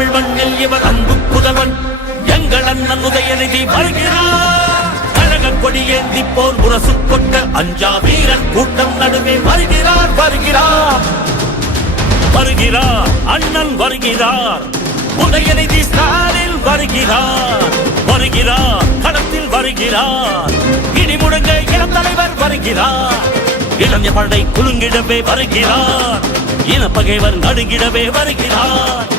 தமிழ் மண்ணில் இவர் அன்பு புதவன் எங்கள் அண்ணன் உதயநிதி வருகிறார். கழக கொடியேந்தி போர் முரசு கொண்ட அஞ்சா வீரன் கூட்டம் நடுவே வருகிறார் வருகிறார். வருகிறார் அண்ணன் வருகிறார். உதயநிதி ஸ்டாலின் வருகிறார். வருகிறார் களத்தில் வருகிறார். இடி முடங்க இளம் தலைவர் வருகிறார். இளஞ்ச படை குலுங்கிடவே வருகிறார். இன பகைவர் நடுங்கிடவே வருகிறார்.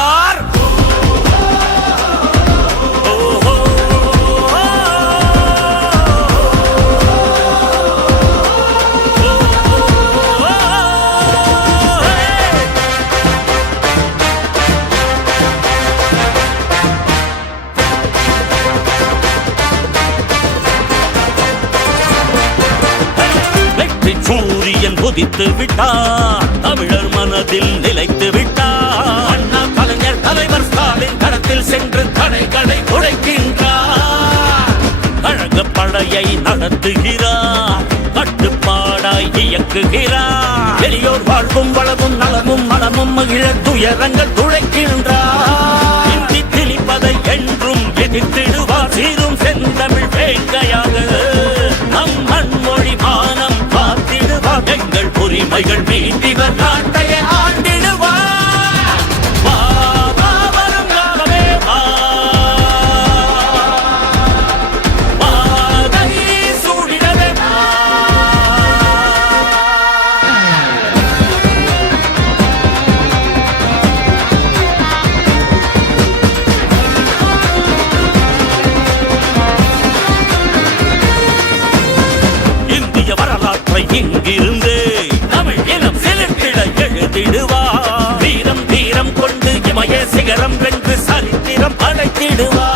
சூரியன் விட்டார். தமிழர் மனதில் நிலைத்து விட்டார். அண்ணா கலைஞர் தலைவர் ஸ்டாலின் கடத்தில் சென்று தடைகளை உடைக்கின்றார் கழக படையை நடத்துகிறார். கட்டுப்பாடாய் இயக்குகிறார். எளியோர் வாழ்வும் வளமும் நலமும் மனமும் மகிழ துயரங்கள் துழைக்கின்றார் இந்தி திணிப்பதை என்றும் எதிர்த்திடுவார். சீரும் செந்தமிழ் வேட்கையாக எங்கள் மீண்டிவர் நாட்டை ஆண்டிடுவார். வரும் காலமே சூடிடவே இந்திய வரலாற்றை இங்கிருந்து எழுதிடுவார்